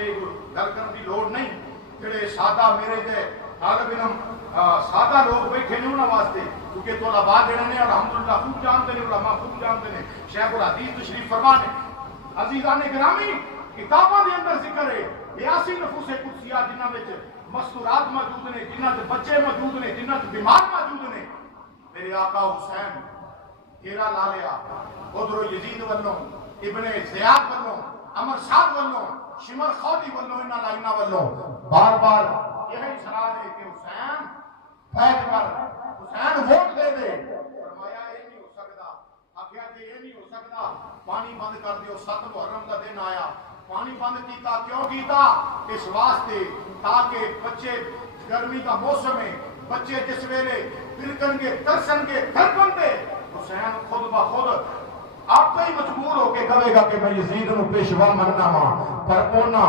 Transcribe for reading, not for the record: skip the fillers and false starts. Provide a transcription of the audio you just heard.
واسطے گل کرن دی لوڑ نہیں، جڑے سادہ میرے دے طالب علم سادہ لوگ بیٹھے نے انہاں واسطے، کیونکہ طلباء جڑے نے الحمدللہ خوب جانتے ہیں، علماء خوب جانتے ہیں، شیخ الحدیث تشریف فرما نے۔ عزیزان گرامی، کتاباں دے اندر ذکر ہے 82 نفوس قدسیہ جنہاں وچ مستورات موجود نے، جنہاں تے بچے موجود نے، جنہاں تے بیمار موجود نے۔ میرے آقا حسین ہیرا لا لیا، ادھر یزید والوں، ابن زیاد والوں، عمر سعد والوں، شمر خودی والوں، انہاں لائناں والوں بار بار یہی صلاح ہے کہ حسین فیض کر، حسین ووٹ دے دے۔ فرمایا یہ نہیں ہو سکتا، آخیا کہ یہ نہیں ہو سکتا، پانی بند کر دیو، 7 محرم کا دن آیا، پانی بند کیتا، کیوں کیتا؟ اس واسطے تاکہ بچے، گرمی کا موسم ہے، بچے جس ویلے پھرکن گے، ترسن گے، تھرپن گے، حسین خود بخود آپ ہی مجبور ہو کے کہے گا کہ میں یزید نو پیشوا مننا وا، پر اونا